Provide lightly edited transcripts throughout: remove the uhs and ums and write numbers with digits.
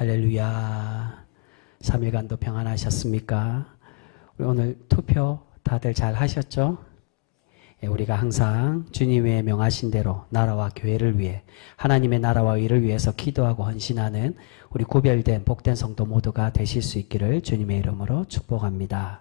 할렐루야. 3일간도 평안하셨습니까? 우리 오늘 투표 다들 잘 하셨죠? 우리가 항상 주님의 명하신 대로 나라와 교회를 위해 하나님의 나라와 의를 위해서 기도하고 헌신하는 우리 구별된 복된 성도 모두가 되실 수 있기를 주님의 이름으로 축복합니다.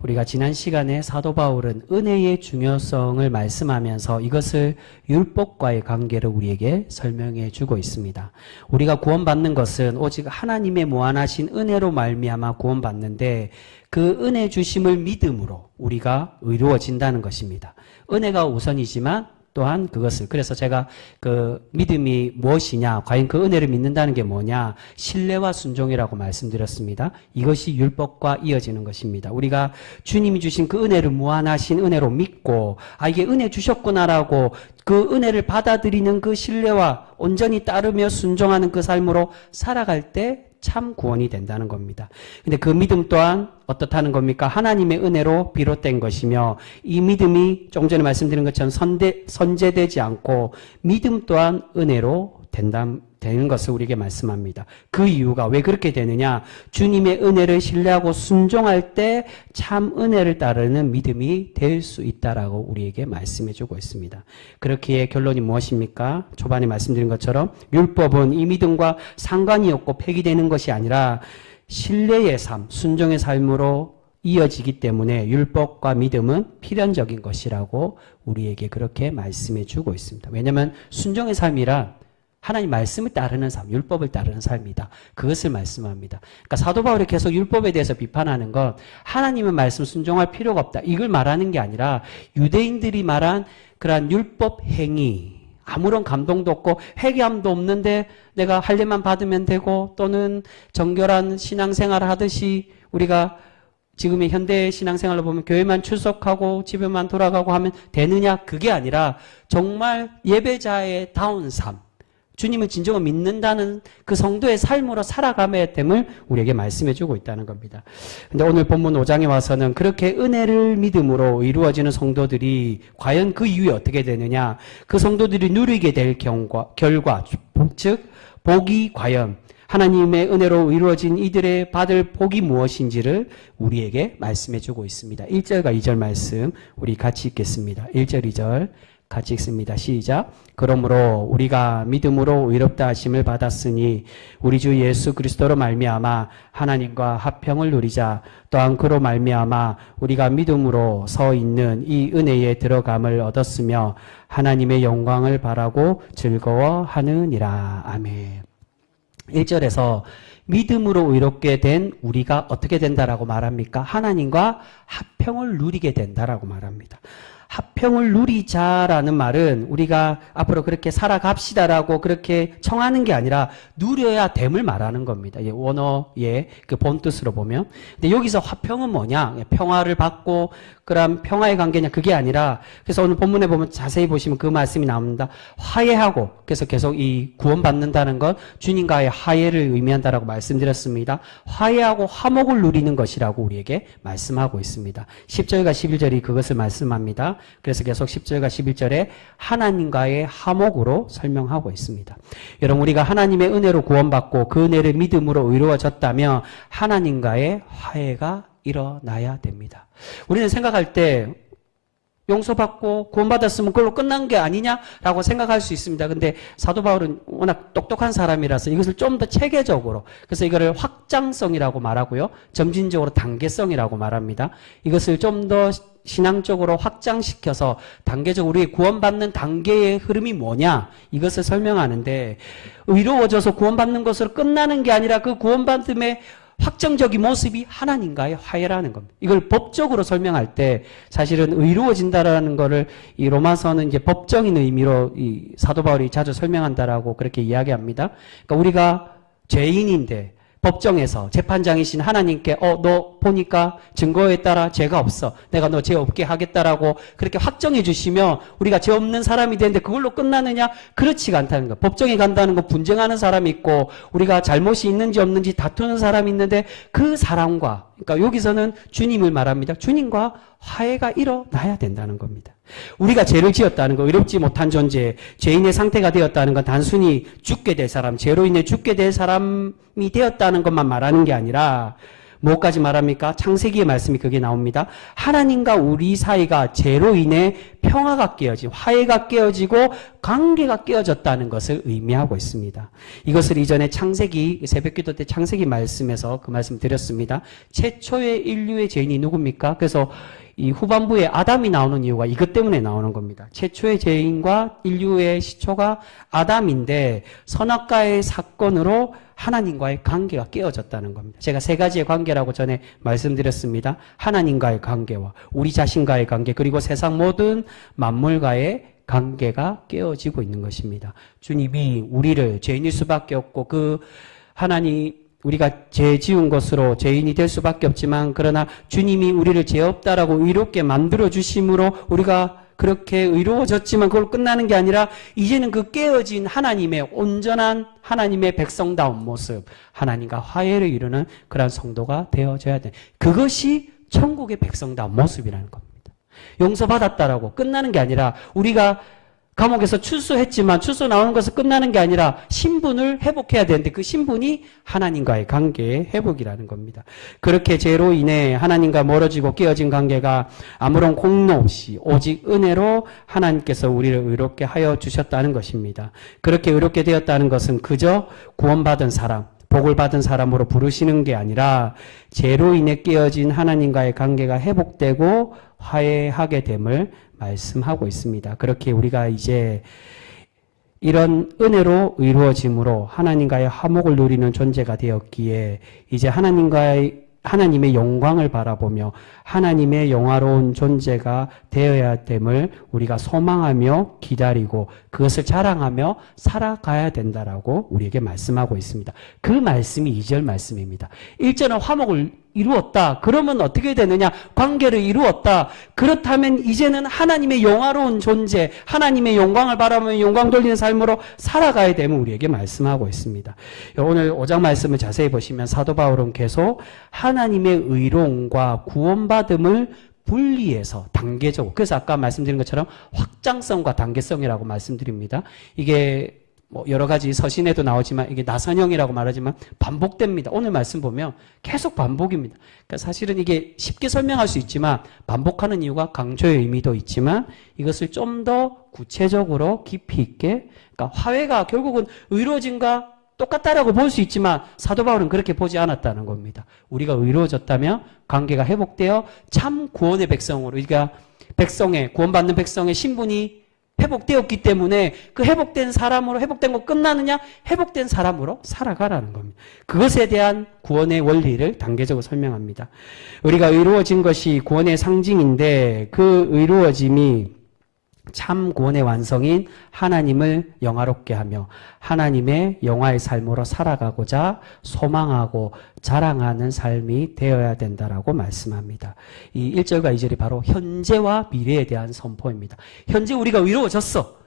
우리가 지난 시간에 사도 바울은 은혜의 중요성을 말씀하면서 이것을 율법과의 관계를 우리에게 설명해 주고 있습니다. 우리가 구원받는 것은 오직 하나님의 무한하신 은혜로 말미암아 구원받는데 그 은혜 주심을 믿음으로 우리가 의로워진다는 것입니다. 은혜가 우선이지만 또한 그것을, 그래서 제가 그 믿음이 무엇이냐, 과연 그 은혜를 믿는다는 게 뭐냐, 신뢰와 순종이라고 말씀드렸습니다. 이것이 율법과 이어지는 것입니다. 우리가 주님이 주신 그 은혜를 무한하신 은혜로 믿고, 아, 이게 은혜 주셨구나라고 그 은혜를 받아들이는 그 신뢰와 온전히 따르며 순종하는 그 삶으로 살아갈 때 참 구원이 된다는 겁니다. 근데 그 믿음 또한 어떻다는 겁니까? 하나님의 은혜로 비롯된 것이며, 이 믿음이 조금 전에 말씀드린 것처럼 선제되지 않고 믿음 또한 은혜로 되는 것을 우리에게 말씀합니다. 그 이유가 왜 그렇게 되느냐? 주님의 은혜를 신뢰하고 순종할 때 참 은혜를 따르는 믿음이 될 수 있다라고 우리에게 말씀해 주고 있습니다. 그렇기에 결론이 무엇입니까? 초반에 말씀드린 것처럼 율법은 이 믿음과 상관이 없고 폐기되는 것이 아니라 신뢰의 삶, 순종의 삶으로 이어지기 때문에 율법과 믿음은 필연적인 것이라고 우리에게 그렇게 말씀해 주고 있습니다. 왜냐하면 순종의 삶이란 하나님 말씀을 따르는 삶, 율법을 따르는 삶이다. 그것을 말씀합니다. 그러니까 사도 바울이 계속 율법에 대해서 비판하는 건 하나님의 말씀 순종할 필요가 없다, 이걸 말하는 게 아니라 유대인들이 말한 그러한 율법 행위, 아무런 감동도 없고 회개함도 없는데 내가 할례만 받으면 되고, 또는 정결한 신앙생활을 하듯이 우리가 지금의 현대 신앙생활로 보면 교회만 출석하고 집에만 돌아가고 하면 되느냐, 그게 아니라 정말 예배자의 다운 삶, 주님을 진정으로 믿는다는 그 성도의 삶으로 살아감의 됨을 우리에게 말씀해 주고 있다는 겁니다. 근데 오늘 본문 5장에 와서는 그렇게 은혜를 믿음으로 이루어지는 성도들이 과연 그 이후에 어떻게 되느냐, 그 성도들이 누리게 될 결과, 즉 복이 과연 하나님의 은혜로 이루어진 이들의 받을 복이 무엇인지를 우리에게 말씀해 주고 있습니다. 1절과 2절 말씀 우리 같이 읽겠습니다. 1절 2절 같이 읽습니다. 시작. 그러므로 우리가 믿음으로 의롭다 하심을 받았으니 우리 주 예수 그리스도로 말미암아 하나님과 화평을 누리자. 또한 그로 말미암아 우리가 믿음으로 서 있는 이 은혜에 들어감을 얻었으며 하나님의 영광을 바라고 즐거워하느니라. 아멘. 1절에서 믿음으로 의롭게 된 우리가 어떻게 된다라고 말합니까? 하나님과 화평을 누리게 된다라고 말합니다. 화평을 누리자라는 말은 우리가 앞으로 그렇게 살아갑시다라고 그렇게 청하는 게 아니라 누려야 됨을 말하는 겁니다. 원어의 그 본뜻으로 보면. 근데 여기서 화평은 뭐냐? 평화를 받고 그런 평화의 관계냐, 그게 아니라, 그래서 오늘 본문에 보면 자세히 보시면 그 말씀이 나옵니다. 화해하고, 그래서 계속 이 구원받는다는 건 주님과의 화해를 의미한다라고 말씀드렸습니다. 화해하고 화목을 누리는 것이라고 우리에게 말씀하고 있습니다. 10절과 11절이 그것을 말씀합니다. 그래서 계속 10절과 11절에 하나님과의 화목으로 설명하고 있습니다. 여러분, 우리가 하나님의 은혜로 구원받고 그 은혜를 믿음으로 의로워졌다면 하나님과의 화해가 일어나야 됩니다. 우리는 생각할 때 용서받고 구원받았으면 그걸로 끝난 게 아니냐라고 생각할 수 있습니다. 근데 사도 바울은 워낙 똑똑한 사람이라서 이것을 좀 더 체계적으로, 그래서 이거를 확장성이라고 말하고요, 점진적으로 단계성이라고 말합니다. 이것을 좀 더 신앙적으로 확장시켜서 단계적으로 우리 구원받는 단계의 흐름이 뭐냐, 이것을 설명하는데, 의로워져서 구원받는 것으로 끝나는 게 아니라 그 구원받음의 확정적인 모습이 하나님과의 화해라는 겁니다. 이걸 법적으로 설명할 때 사실은 의로워진다라는 거를 이 로마서는 이제 법적인 의미로 이 사도 바울이 자주 설명한다라고 그렇게 이야기합니다. 그러니까 우리가 죄인인데 법정에서 재판장이신 하나님께 너 보니까 증거에 따라 죄가 없어, 내가 너 죄 없게 하겠다라고 그렇게 확정해 주시면 우리가 죄 없는 사람이 되는데 그걸로 끝나느냐? 그렇지가 않다는 거예요. 법정에 간다는 거 분쟁하는 사람이 있고 우리가 잘못이 있는지 없는지 다투는 사람이 있는데 그 사람과, 그러니까 여기서는 주님을 말합니다. 주님과 화해가 일어나야 된다는 겁니다. 우리가 죄를 지었다는 거, 의롭지 못한 존재, 죄인의 상태가 되었다는 건 단순히 죽게 될 사람, 죄로 인해 죽게 될 사람이 되었다는 것만 말하는 게 아니라 뭐까지 말합니까? 창세기의 말씀이 그게 나옵니다. 하나님과 우리 사이가 죄로 인해 평화가 깨어지고 화해가 깨어지고 관계가 깨어졌다는 것을 의미하고 있습니다. 이것을 이전에 창세기 새벽기도 때 창세기 말씀에서 그 말씀 드렸습니다. 최초의 인류의 죄인이 누굽니까? 그래서 이 후반부에 아담이 나오는 이유가 이것 때문에 나오는 겁니다. 최초의 죄인과 인류의 시초가 아담인데 선악과의 사건으로 하나님과의 관계가 깨어졌다는 겁니다. 제가 세 가지의 관계라고 전에 말씀드렸습니다. 하나님과의 관계와 우리 자신과의 관계, 그리고 세상 모든 만물과의 관계가 깨어지고 있는 것입니다. 주님이 우리를 죄인일 수밖에 없고 그 하나님 우리가 죄 지은 것으로 죄인이 될 수밖에 없지만 그러나 주님이 우리를 죄 없다라고 의롭게 만들어 주심으로 우리가 그렇게 의로워졌지만 그걸 끝나는 게 아니라 이제는 그 깨어진 하나님의 온전한 하나님의 백성다운 모습, 하나님과 화해를 이루는 그러한 성도가 되어져야 돼. 그것이 천국의 백성다운 모습이라는 겁니다. 용서받았다라고 끝나는 게 아니라 우리가 감옥에서 출소했지만 출소 나오는 것은 끝나는 게 아니라 신분을 회복해야 되는데 그 신분이 하나님과의 관계의 회복이라는 겁니다. 그렇게 죄로 인해 하나님과 멀어지고 깨어진 관계가 아무런 공로 없이 오직 은혜로 하나님께서 우리를 의롭게 하여 주셨다는 것입니다. 그렇게 의롭게 되었다는 것은 그저 구원받은 사람, 복을 받은 사람으로 부르시는 게 아니라 죄로 인해 깨어진 하나님과의 관계가 회복되고 화해하게 됨을 말씀하고 있습니다. 그렇게 우리가 이제 이런 은혜로 의로워짐으로 하나님과의 화목을 누리는 존재가 되었기에 이제 하나님의 영광을 바라보며 하나님의 영화로운 존재가 되어야 됨을 우리가 소망하며 기다리고 그것을 자랑하며 살아가야 된다라고 우리에게 말씀하고 있습니다. 그 말씀이 2절 말씀입니다. 1절은 화목을 이루었다. 그러면 어떻게 되느냐? 관계를 이루었다. 그렇다면 이제는 하나님의 영화로운 존재, 하나님의 영광을 바라보며 영광 돌리는 삶으로 살아가야 됨을 우리에게 말씀하고 있습니다. 오늘 5장 말씀을 자세히 보시면 사도 바울은 계속 하나님의 의로움과 구원받음을 분리해서 단계적으로, 그래서 아까 말씀드린 것처럼 확장성과 단계성이라고 말씀드립니다. 이게 뭐 여러 가지 서신에도 나오지만 이게 나선형이라고 말하지만 반복됩니다. 오늘 말씀 보면 계속 반복입니다. 그러니까 사실은 이게 쉽게 설명할 수 있지만 반복하는 이유가 강조의 의미도 있지만 이것을 좀 더 구체적으로 깊이 있게, 그러니까 화해가 결국은 의로워짐과 똑같다라고 볼 수 있지만 사도 바울은 그렇게 보지 않았다는 겁니다. 우리가 의로워졌다면 관계가 회복되어 참 구원의 백성으로, 그러니까 백성의 구원받는 백성의 신분이 회복되었기 때문에 그 회복된 사람으로, 회복된 거 끝나느냐? 회복된 사람으로 살아가라는 겁니다. 그것에 대한 구원의 원리를 단계적으로 설명합니다. 우리가 의로워진 것이 구원의 상징인데 그 의로워짐이 참 구원의 완성인 하나님을 영화롭게 하며 하나님의 영화의 삶으로 살아가고자 소망하고 자랑하는 삶이 되어야 된다라고 말씀합니다. 이 1절과 2절이 바로 현재와 미래에 대한 선포입니다. 현재 우리가 의로워졌어.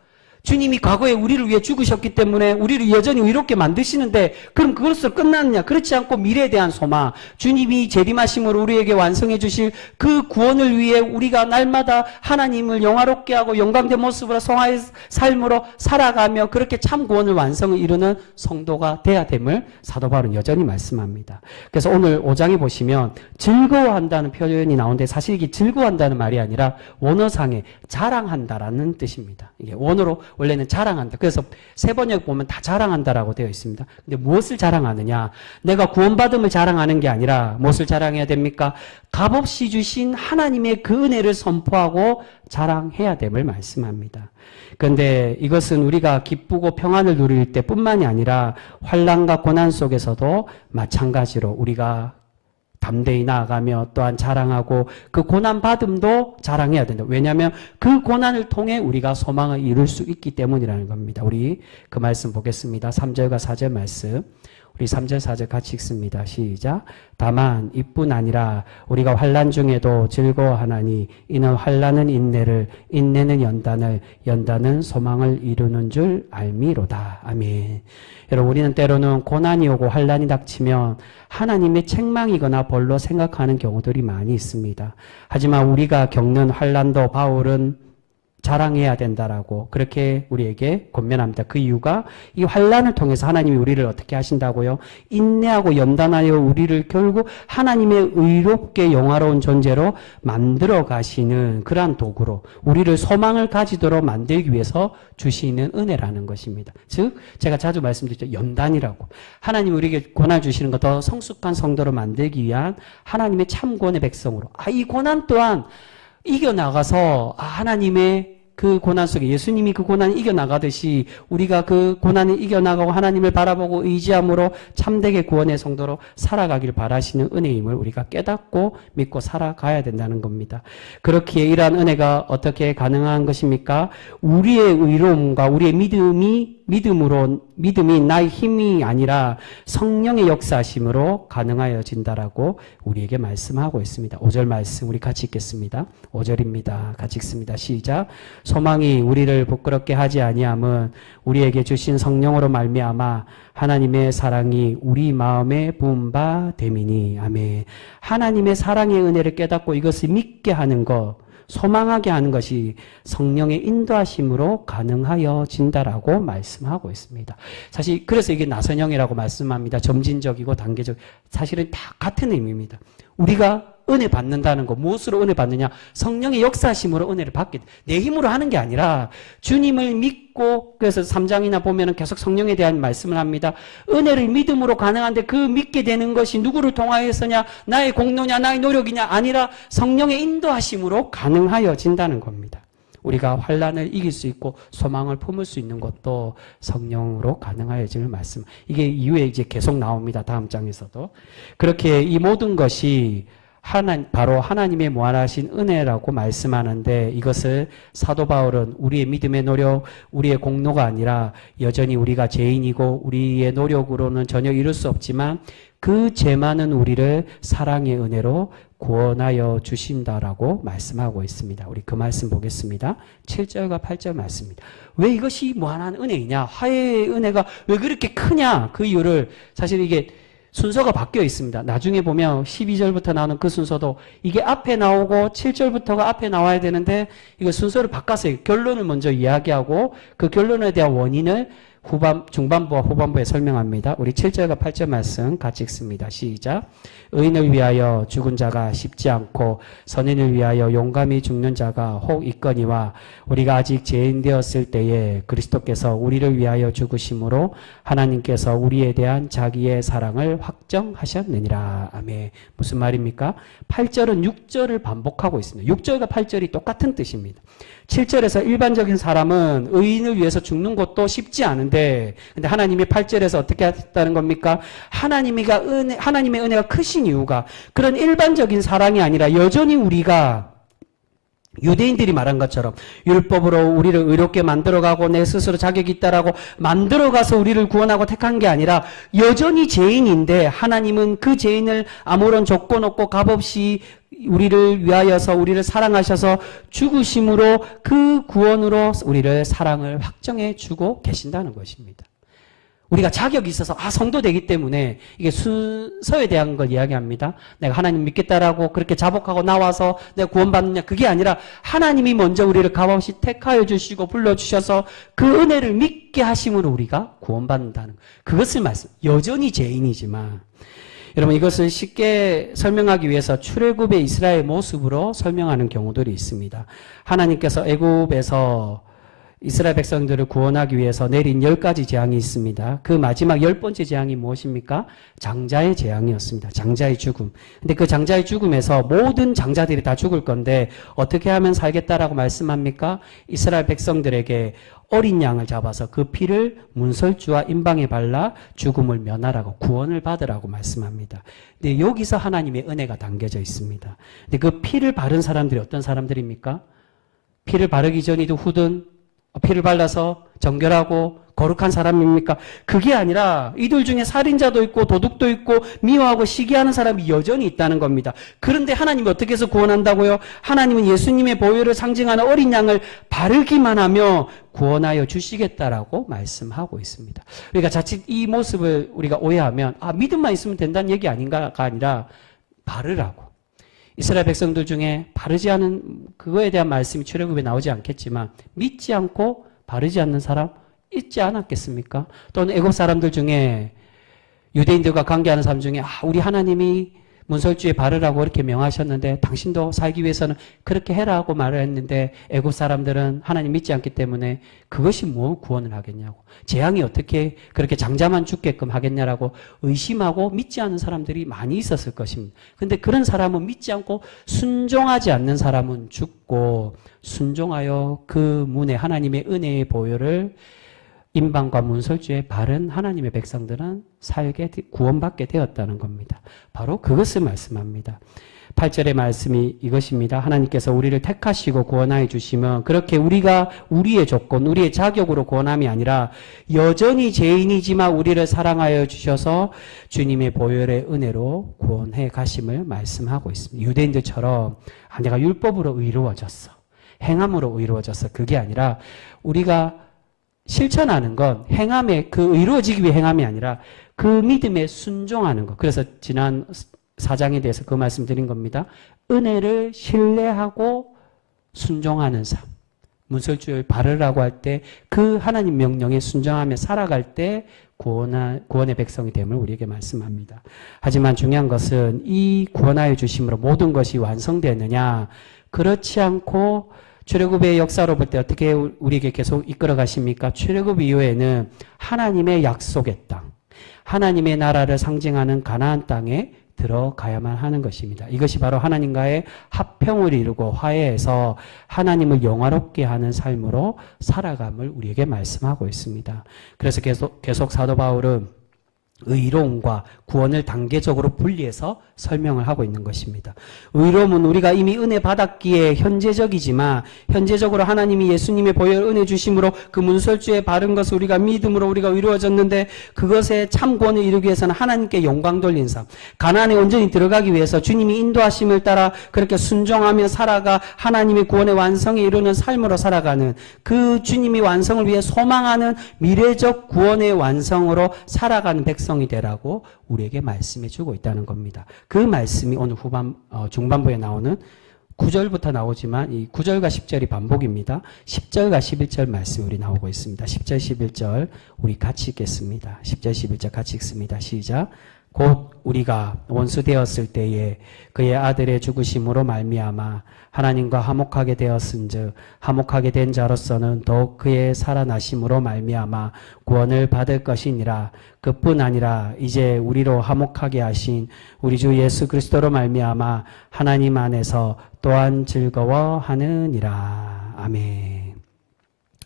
주님이 과거에 우리를 위해 죽으셨기 때문에 우리를 여전히 의롭게 만드시는데 그럼 그것으로 끝났느냐? 그렇지 않고 미래에 대한 소망, 주님이 재림하심으로 우리에게 완성해 주실 그 구원을 위해 우리가 날마다 하나님을 영화롭게 하고 영광된 모습으로 성화의 삶으로 살아가며 그렇게 참 구원을 완성을 이루는 성도가 돼야 됨을 사도 바울은 여전히 말씀합니다. 그래서 오늘 5장에 보시면 즐거워한다는 표현이 나오는데 사실 이게 즐거워한다는 말이 아니라 원어상에 자랑한다라는 뜻입니다. 이게 원어로 원래는 자랑한다. 그래서 세 번역 보면 다 자랑한다라고 되어 있습니다. 근데 무엇을 자랑하느냐? 내가 구원받음을 자랑하는 게 아니라 무엇을 자랑해야 됩니까? 값없이 주신 하나님의 그 은혜를 선포하고 자랑해야 됨을 말씀합니다. 그런데 이것은 우리가 기쁘고 평안을 누릴 때뿐만이 아니라 환난과 고난 속에서도 마찬가지로 우리가 담대히 나아가며 또한 자랑하고 그 고난받음도 자랑해야 된다. 왜냐하면 그 고난을 통해 우리가 소망을 이룰 수 있기 때문이라는 겁니다. 우리 그 말씀 보겠습니다. 3절과 4절 말씀. 우리 3절 4절 같이 읽습니다. 시작. 다만 이뿐 아니라 우리가 환난 중에도 즐거워하나니 이는 환난은 인내를, 인내는 연단을, 연단은 소망을 이루는 줄 알미로다. 아멘. 여러분, 우리는 때로는 고난이 오고 환난이 닥치면 하나님의 책망이거나 벌로 생각하는 경우들이 많이 있습니다. 하지만 우리가 겪는 환난도 바울은 자랑해야 된다라고 그렇게 우리에게 권면합니다. 그 이유가 이 환난을 통해서 하나님이 우리를 어떻게 하신다고요? 인내하고 연단하여 우리를 결국 하나님의 의롭게 영화로운 존재로 만들어 가시는 그러한 도구로 우리를 소망을 가지도록 만들기 위해서 주시는 은혜라는 것입니다. 즉 제가 자주 말씀드렸죠. 연단이라고. 하나님 우리에게 고난 주시는 것 더 성숙한 성도로 만들기 위한 하나님의 참 구원의 백성으로. 이 고난 또한 이겨나가서 하나님의 그 고난 속에 예수님이 그 고난을 이겨나가듯이 우리가 그 고난을 이겨나가고 하나님을 바라보고 의지함으로 참되게 구원의 성도로 살아가길 바라시는 은혜임을 우리가 깨닫고 믿고 살아가야 된다는 겁니다. 그렇기에 이러한 은혜가 어떻게 가능한 것입니까? 우리의 의로움과 우리의 믿음이 나의 힘이 아니라 성령의 역사심으로 가능하여진다라고 우리에게 말씀하고 있습니다. 5절 말씀 우리 같이 읽겠습니다. 5절입니다. 같이 읽습니다. 시작. 소망이 우리를 부끄럽게 하지 아니함은 우리에게 주신 성령으로 말미암아 하나님의 사랑이 우리 마음에 부은 바 됨이니. 아멘. 하나님의 사랑의 은혜를 깨닫고 이것을 믿게 하는 것, 소망하게 하는 것이 성령의 인도하심으로 가능하여진다라고 말씀하고 있습니다. 사실 그래서 이게 나선형이라고 말씀합니다. 점진적이고 단계적. 사실은 다 같은 의미입니다. 우리가 은혜 받는다는 거, 무엇으로 은혜 받느냐? 성령의 역사심으로 은혜를 받게 돼. 내 힘으로 하는 게 아니라 주님을 믿고, 그래서 3장이나 보면은 계속 성령에 대한 말씀을 합니다. 은혜를 믿음으로 가능한데 그 믿게 되는 것이 누구를 통하여서냐? 나의 공로냐? 나의 노력이냐? 아니라 성령의 인도하심으로 가능하여진다는 겁니다. 우리가 환난을 이길 수 있고 소망을 품을 수 있는 것도 성령으로 가능하여지는 말씀. 이게 이후에 이제 계속 나옵니다. 다음 장에서도. 그렇게 이 모든 것이 바로 하나님의 무한하신 은혜라고 말씀하는데 이것을 사도 바울은 우리의 믿음의 노력, 우리의 공로가 아니라 여전히 우리가 죄인이고 우리의 노력으로는 전혀 이룰 수 없지만 그 죄 많은 우리를 사랑의 은혜로 구원하여 주신다라고 말씀하고 있습니다. 우리 그 말씀 보겠습니다. 7절과 8절 말씀입니다. 왜 이것이 무한한 은혜이냐? 화해의 은혜가 왜 그렇게 크냐? 그 이유를 사실 이게 순서가 바뀌어 있습니다. 나중에 보면 12절부터 나오는 그 순서도 이게 앞에 나오고 7절부터가 앞에 나와야 되는데 이거 순서를 바꿨어요. 결론을 먼저 이야기하고 그 결론에 대한 원인을 중반부와 후반부에 설명합니다. 우리 7절과 8절 말씀 같이 읽습니다. 시작. 의인을 위하여 죽은 자가 쉽지 않고 선인을 위하여 용감히 죽는 자가 혹 있거니와 우리가 아직 죄인 되었을 때에 그리스도께서 우리를 위하여 죽으심으로 하나님께서 우리에 대한 자기의 사랑을 확정하셨느니라. 아멘. 무슨 말입니까? 8절은 6절을 반복하고 있습니다. 6절과 8절이 똑같은 뜻입니다. 7절에서 일반적인 사람은 의인을 위해서 죽는 것도 쉽지 않은데 근데 하나님이 8절에서 어떻게 했다는 겁니까? 하나님의 은혜가 크신 이유가 그런 일반적인 사랑이 아니라 여전히 우리가 유대인들이 말한 것처럼 율법으로 우리를 의롭게 만들어가고 내 스스로 자격이 있다라고 만들어가서 우리를 구원하고 택한 게 아니라 여전히 죄인인데 하나님은 그 죄인을 아무런 조건 없고 값없이 우리를 위하여서 우리를 사랑하셔서 죽으심으로 그 구원으로 우리를 사랑을 확정해 주고 계신다는 것입니다. 우리가 자격이 있어서 성도 되기 때문에 이게 순서에 대한 걸 이야기합니다. 내가 하나님 믿겠다라고 그렇게 자복하고 나와서 내가 구원받느냐 그게 아니라 하나님이 먼저 우리를 값없이 택하여 주시고 불러주셔서 그 은혜를 믿게 하심으로 우리가 구원받는다는 그것을 여전히 죄인이지만 여러분 이것을 쉽게 설명하기 위해서 출애굽의 이스라엘 모습으로 설명하는 경우들이 있습니다. 하나님께서 애굽에서 이스라엘 백성들을 구원하기 위해서 내린 10가지 재앙이 있습니다. 그 마지막 10번째 재앙이 무엇입니까? 장자의 재앙이었습니다. 장자의 죽음. 근데 그 장자의 죽음에서 모든 장자들이 다 죽을 건데 어떻게 하면 살겠다라고 말씀합니까? 이스라엘 백성들에게 어린 양을 잡아서 그 피를 문설주와 임방에 발라 죽음을 면하라고 구원을 받으라고 말씀합니다. 근데 여기서 하나님의 은혜가 담겨져 있습니다. 근데 그 피를 바른 사람들이 어떤 사람들입니까? 피를 바르기 전이든 후든 피를 발라서 정결하고 거룩한 사람입니까? 그게 아니라 이들 중에 살인자도 있고 도둑도 있고 미워하고 시기하는 사람이 여전히 있다는 겁니다. 그런데 하나님이 어떻게 해서 구원한다고요? 하나님은 예수님의 보혈을 상징하는 어린 양을 바르기만 하며 구원하여 주시겠다라고 말씀하고 있습니다. 그러니까 자칫 이 모습을 우리가 오해하면 믿음만 있으면 된다는 얘기 아닌가가 아니라 바르라고. 이스라엘 백성들 중에 바르지 않은 그거에 대한 말씀이 출애굽에 나오지 않겠지만 믿지 않고 바르지 않는 사람 있지 않았겠습니까? 또는 애굽 사람들 중에 유대인들과 관계하는 사람 중에 우리 하나님이 문설주에 바르라고 이렇게 명하셨는데 당신도 살기 위해서는 그렇게 해라고 말을 했는데 애굽 사람들은 하나님 믿지 않기 때문에 그것이 뭐 구원을 하겠냐고, 재앙이 어떻게 그렇게 장자만 죽게끔 하겠냐라고 의심하고 믿지 않는 사람들이 많이 있었을 것입니다. 근데 그런 사람은 믿지 않고 순종하지 않는 사람은 죽고, 순종하여 그 문에 하나님의 은혜의 보혈을 임방과 문설주에 바른 하나님의 백성들은 구원받게 되었다는 겁니다. 바로 그것을 말씀합니다. 8절의 말씀이 이것입니다. 하나님께서 우리를 택하시고 구원하여 주시면 그렇게 우리가 우리의 조건, 우리의 자격으로 구원함이 아니라 여전히 죄인이지만 우리를 사랑하여 주셔서 주님의 보혈의 은혜로 구원해 가심을 말씀하고 있습니다. 유대인들처럼 내가 율법으로 의로워졌어, 행함으로 의로워졌어, 그게 아니라 우리가 실천하는 건 행함에 그 의로워지기 위해 행함이 아니라 그 믿음에 순종하는 것. 그래서 지난 4장에 대해서 그 말씀 드린 겁니다. 은혜를 신뢰하고 순종하는 삶. 문설주를 바르라고 할 때 그 하나님 명령에 순종하며 살아갈 때 구원의 백성이 됨을 우리에게 말씀합니다. 하지만 중요한 것은 이 구원하여 주심으로 모든 것이 완성되느냐, 그렇지 않고 출애굽의 역사로 볼 때 어떻게 우리에게 계속 이끌어 가십니까? 출애굽 이후에는 하나님의 약속의 땅, 하나님의 나라를 상징하는 가나안 땅에 들어가야만 하는 것입니다. 이것이 바로 하나님과의 합평을 이루고 화해해서 하나님을 영화롭게 하는 삶으로 살아감을 우리에게 말씀하고 있습니다. 그래서 계속 사도 바울은 의로움과 구원을 단계적으로 분리해서 설명을 하고 있는 것입니다. 의로움은 우리가 이미 은혜 받았기에 현재적이지만 현재적으로 하나님이 예수님의 보혈 은혜 주심으로 그 문설주에 바른 것을 우리가 믿음으로 우리가 의로워졌는데 그것에 참 구원을 이루기 위해서는 하나님께 영광 돌린 삶, 가나안에 온전히 들어가기 위해서 주님이 인도하심을 따라 그렇게 순종하며 살아가 하나님의 구원의 완성에 이루는 삶으로 살아가는 그 주님이 완성을 위해 소망하는 미래적 구원의 완성으로 살아가는 백성이 되라고 우리에게 말씀해 주고 있다는 겁니다. 그 말씀이 오늘 중반부에 나오는 9절부터 나오지만 이 9절과 10절이 반복입니다. 10절과 11절 말씀이 우리 나오고 있습니다. 10절 11절 우리 같이 읽겠습니다. 10절 11절 같이 읽습니다. 시작. 곧 우리가 원수 되었을 때에 그의 아들의 죽으심으로 말미암아 하나님과 화목하게 되었은즉 화목하게 된 자로서는 더욱 그의 살아나심으로 말미암아 구원을 받을 것이니라. 그뿐 아니라 이제 우리로 화목하게 하신 우리 주 예수 그리스도로 말미암아 하나님 안에서 또한 즐거워하느니라. 아멘.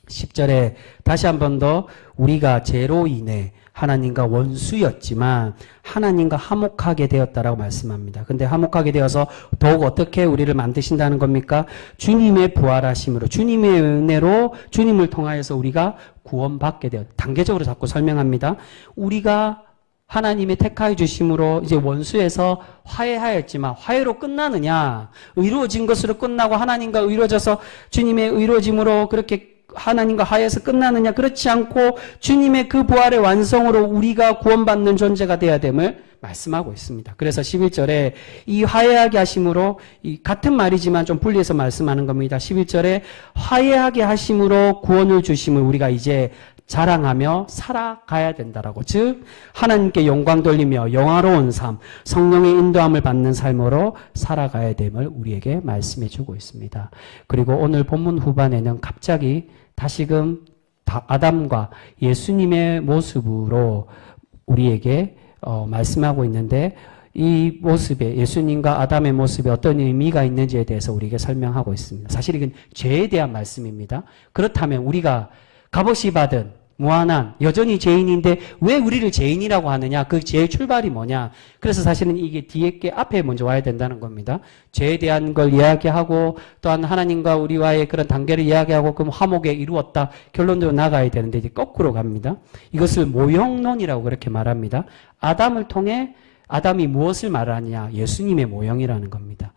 10절에 다시 한 번 더 우리가 죄로 인해 하나님과 원수였지만 하나님과 화목하게 되었다라고 말씀합니다. 근데 화목하게 되어서 더욱 어떻게 우리를 만드신다는 겁니까? 주님의 부활하심으로, 주님의 은혜로 주님을 통하여서 우리가 구원받게 되었다. 단계적으로 자꾸 설명합니다. 우리가 하나님의 택하여 주심으로 이제 원수에서 화해하였지만 화해로 끝나느냐? 의로워진 것으로 끝나고 하나님과 의로워져서 주님의 의로워짐으로 그렇게 하나님과 화해해서 끝나느냐? 그렇지 않고 주님의 그 부활의 완성으로 우리가 구원받는 존재가 되어야 됨을 말씀하고 있습니다. 그래서 11절에 이 화해하게 하심으로, 이 같은 말이지만 좀 분리해서 말씀하는 겁니다. 11절에 화해하게 하심으로 구원을 주심을 우리가 이제 자랑하며 살아가야 된다라고, 즉 하나님께 영광 돌리며 영화로운 삶, 성령의 인도함을 받는 삶으로 살아가야 됨을 우리에게 말씀해 주고 있습니다. 그리고 오늘 본문 후반에는 갑자기 다시금 아담과 예수님의 모습으로 우리에게 말씀하고 있는데, 이 모습에, 예수님과 아담의 모습에 어떤 의미가 있는지에 대해서 우리에게 설명하고 있습니다. 사실 이건 죄에 대한 말씀입니다. 그렇다면 우리가 값없이 받은 무한한 여전히 죄인인데 왜 우리를 죄인이라고 하느냐? 그 죄의 출발이 뭐냐? 그래서 사실은 이게 뒤에 게 앞에 먼저 와야 된다는 겁니다. 죄에 대한 걸 이야기하고 또한 하나님과 우리와의 그런 단계를 이야기하고 그럼 화목에 이루었다. 결론적으로 나가야 되는데 이제 거꾸로 갑니다. 이것을 모형론이라고 그렇게 말합니다. 아담을 통해 아담이 무엇을 말하느냐? 예수님의 모형이라는 겁니다.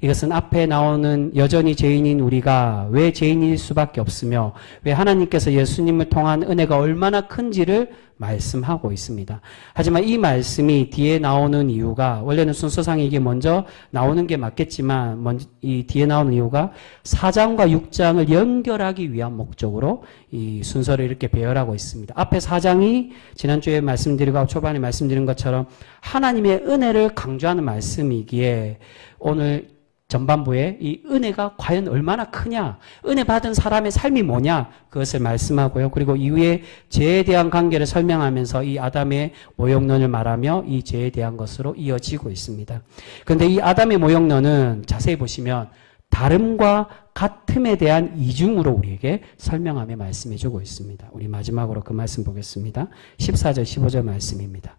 이것은 앞에 나오는 여전히 죄인인 우리가 왜 죄인일 수밖에 없으며 왜 하나님께서 예수님을 통한 은혜가 얼마나 큰지를 말씀하고 있습니다. 하지만 이 말씀이 뒤에 나오는 이유가 원래는 순서상 이게 먼저 나오는 게 맞겠지만 이 뒤에 나오는 이유가 4장과 6장을 연결하기 위한 목적으로 이 순서를 이렇게 배열하고 있습니다. 앞에 4장이 지난주에 말씀드리고 초반에 말씀드린 것처럼 하나님의 은혜를 강조하는 말씀이기에 오늘 전반부에 이 은혜가 과연 얼마나 크냐, 은혜 받은 사람의 삶이 뭐냐, 그것을 말씀하고요. 그리고 이후에 죄에 대한 관계를 설명하면서 이 아담의 모욕론을 말하며 이 죄에 대한 것으로 이어지고 있습니다. 그런데 이 아담의 모욕론은 자세히 보시면 다름과 같음에 대한 이중으로 우리에게 설명하며 말씀해주고 있습니다. 우리 마지막으로 그 말씀 보겠습니다. 14절, 15절 말씀입니다.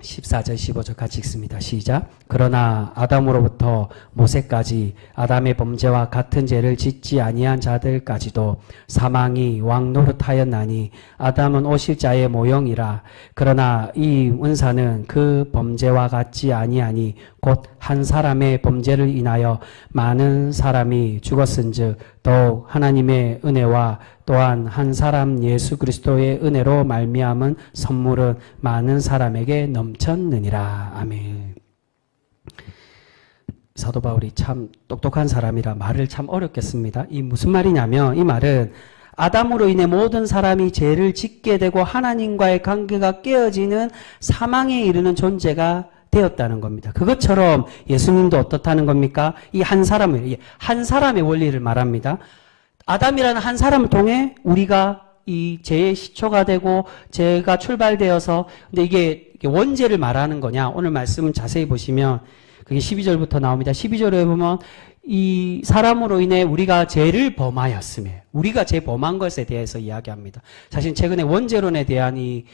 14절 15절 같이 읽습니다. 시작. 그러나 아담으로부터 모세까지 아담의 범죄와 같은 죄를 짓지 아니한 자들까지도 사망이 왕노릇하였나니 아담은 오실 자의 모형이라. 그러나 이 은사는 그 범죄와 같지 아니하니 곧 한 사람의 범죄를 인하여 많은 사람이 죽었은즉 더욱 하나님의 은혜와 또한 한 사람 예수 그리스도의 은혜로 말미암은 선물은 많은 사람에게 넘쳤느니라. 아멘. 사도 바울이 참 똑똑한 사람이라 말을 참 어렵게 씁니다. 이 무슨 말이냐면 이 말은 아담으로 인해 모든 사람이 죄를 짓게 되고 하나님과의 관계가 깨어지는 사망에 이르는 존재가 되었다는 겁니다. 그것처럼 예수님도 어떻다는 겁니까? 이 한 사람의 원리를 말합니다. 아담이라는 한 사람을 통해 우리가 이 죄의 시초가 되고 죄가 출발되어서 근데 이게 원죄를 말하는 거냐? 오늘 말씀 자세히 보시면 그게 12절부터 나옵니다. 12절에 보면 이 사람으로 인해 우리가 죄를 범하였음에 우리가 죄 범한 것에 대해서 이야기합니다. 사실 최근에 원죄론에 대한 이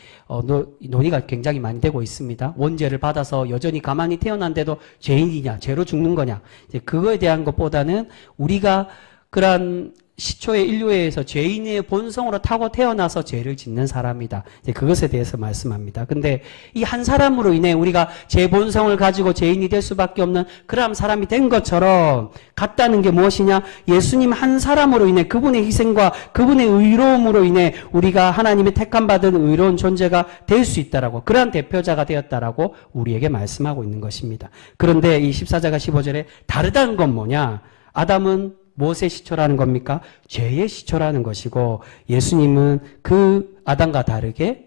논의가 굉장히 많이 되고 있습니다. 원죄를 받아서 여전히 가만히 태어난데도 죄인이냐, 죄로 죽는 거냐, 이제 그거에 대한 것보다는 우리가 그러한 시초의 인류에서 죄인의 본성으로 타고 태어나서 죄를 짓는 사람이다. 이제 그것에 대해서 말씀합니다. 근데 이 한 사람으로 인해 우리가 죄 본성을 가지고 죄인이 될 수밖에 없는 그런 사람이 된 것처럼 같다는 게 무엇이냐? 예수님 한 사람으로 인해 그분의 희생과 그분의 의로움으로 인해 우리가 하나님의 택함 받은 의로운 존재가 될 수 있다라고, 그러한 대표자가 되었다라고 우리에게 말씀하고 있는 것입니다. 그런데 이 14절과 15절에 다르다는 건 뭐냐? 아담은 무엇의 시초라는 겁니까? 죄의 시초라는 것이고 예수님은 그 아담과 다르게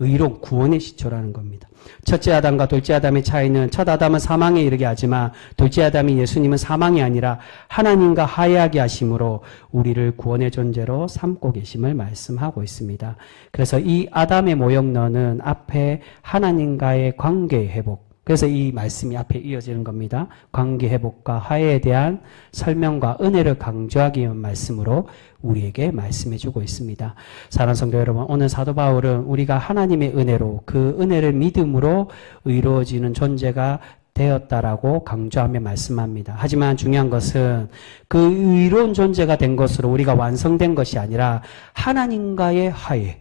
의로운 구원의 시초라는 겁니다. 첫째 아담과 둘째 아담의 차이는 첫 아담은 사망에 이르게 하지만 둘째 아담인 예수님은 사망이 아니라 하나님과 화해하게 하심으로 우리를 구원의 존재로 삼고 계심을 말씀하고 있습니다. 그래서 이 아담의 모형론은 앞에 하나님과의 관계의 회복, 그래서 이 말씀이 앞에 이어지는 겁니다. 관계 회복과 화해에 대한 설명과 은혜를 강조하기 위한 말씀으로 우리에게 말씀해 주고 있습니다. 사랑하는 성도 여러분, 오늘 사도 바울은 우리가 하나님의 은혜로 그 은혜를 믿음으로 의로워지는 존재가 되었다라고 강조하며 말씀합니다. 하지만 중요한 것은 그 의로운 존재가 된 것으로 우리가 완성된 것이 아니라 하나님과의 화해,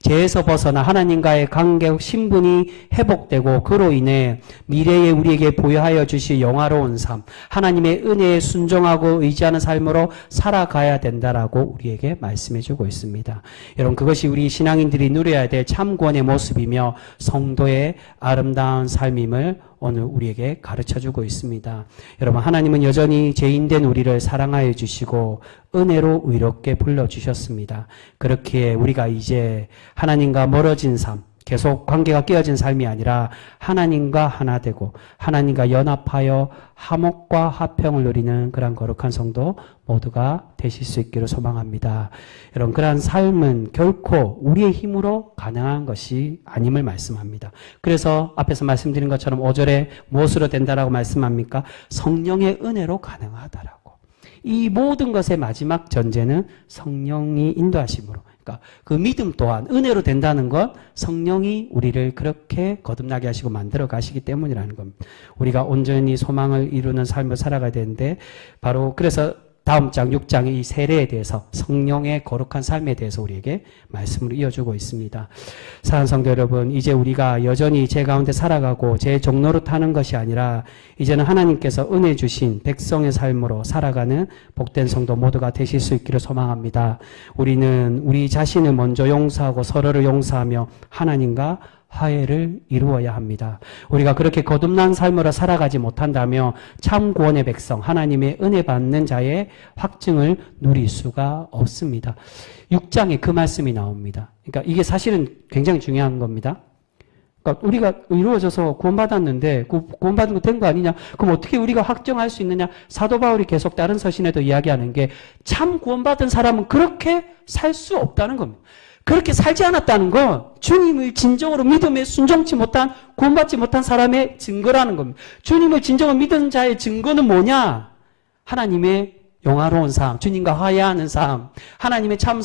죄에서 벗어나 하나님과의 관계 신분이 회복되고 그로 인해 미래에 우리에게 보여하여 주실 영화로운 삶, 하나님의 은혜에 순종하고 의지하는 삶으로 살아가야 된다라고 우리에게 말씀해 주고 있습니다. 여러분, 그것이 우리 신앙인들이 누려야 될 참구원의 모습이며 성도의 아름다운 삶임을 오늘 우리에게 가르쳐주고 있습니다. 여러분, 하나님은 여전히 죄인된 우리를 사랑하여 주시고 은혜로 의롭게 불러주셨습니다. 그렇기에 우리가 이제 하나님과 멀어진 삶, 계속 관계가 깨어진 삶이 아니라 하나님과 하나 되고 하나님과 연합하여 화목과 화평을 누리는 그러한 거룩한 성도 모두가 되실 수 있기를 소망합니다. 여러분, 그러한 삶은 결코 우리의 힘으로 가능한 것이 아님을 말씀합니다. 그래서 앞에서 말씀드린 것처럼 5절에 무엇으로 된다라고 말씀합니까? 성령의 은혜로 가능하다라고. 이 모든 것의 마지막 전제는 성령이 인도하심으로, 그러니까 그 믿음 또한 은혜로 된다는 건 성령이 우리를 그렇게 거듭나게 하시고 만들어 가시기 때문이라는 겁니다. 우리가 온전히 소망을 이루는 삶을 살아가야 되는데 바로 그래서 다음 장 6장의 이 세례에 대해서 성령의 거룩한 삶에 대해서 우리에게 말씀을 이어주고 있습니다. 사랑하는 성도 여러분, 이제 우리가 여전히 제 가운데 살아가고 제 종로로 타는 것이 아니라 이제는 하나님께서 은혜 주신 백성의 삶으로 살아가는 복된 성도 모두가 되실 수 있기를 소망합니다. 우리는 우리 자신을 먼저 용서하고 서로를 용서하며 하나님과 화해를 이루어야 합니다. 우리가 그렇게 거듭난 삶으로 살아가지 못한다면 참 구원의 백성, 하나님의 은혜 받는 자의 확증을 누릴 수가 없습니다. 6장에 그 말씀이 나옵니다. 그러니까 이게 사실은 굉장히 중요한 겁니다. 그러니까 우리가 이루어져서 구원받았는데 구원받은 거 된 거 아니냐? 그럼 어떻게 우리가 확정할 수 있느냐? 사도 바울이 계속 다른 서신에도 이야기하는 게 참 구원받은 사람은 그렇게 살 수 없다는 겁니다. 그렇게 살지 않았다는 건 주님을 진정으로 믿음에 순종치 못한, 구원받지 못한 사람의 증거라는 겁니다. 주님을 진정으로 믿은 자의 증거는 뭐냐? 하나님의 영화로운 삶, 주님과 화해하는 삶, 하나님의 참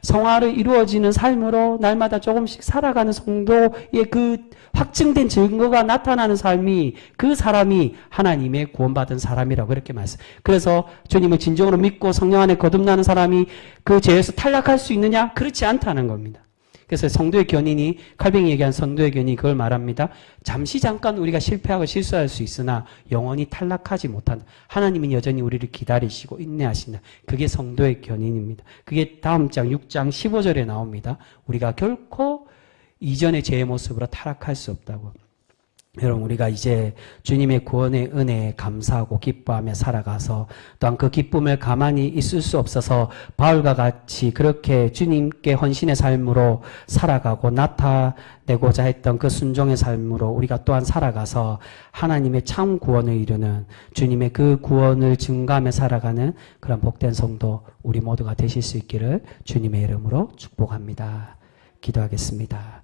성화를 이루어지는 삶으로 날마다 조금씩 살아가는 성도의 그 확증된 증거가 나타나는 삶이, 그 사람이 하나님의 구원받은 사람이라고 이렇게 말씀. 그래서 주님을 진정으로 믿고 성령 안에 거듭나는 사람이 그 죄에서 탈락할 수 있느냐? 그렇지 않다는 겁니다. 그래서 성도의 견인이, 칼뱅이 얘기한 성도의 견인이 그걸 말합니다. 잠시 잠깐 우리가 실패하고 실수할 수 있으나 영원히 탈락하지 못한다. 하나님은 여전히 우리를 기다리시고 인내하신다. 그게 성도의 견인입니다. 그게 다음 장 6장 15절에 나옵니다. 우리가 결코 이전의 죄의 모습으로 타락할 수 없다고. 여러분, 우리가 이제 주님의 구원의 은혜에 감사하고 기뻐하며 살아가서 또한 그 기쁨을 가만히 있을 수 없어서 바울과 같이 그렇게 주님께 헌신의 삶으로 살아가고 나타내고자 했던 그 순종의 삶으로 우리가 또한 살아가서 하나님의 참 구원을 이루는, 주님의 그 구원을 증가하며 살아가는 그런 복된 성도 우리 모두가 되실 수 있기를 주님의 이름으로 축복합니다. 기도하겠습니다.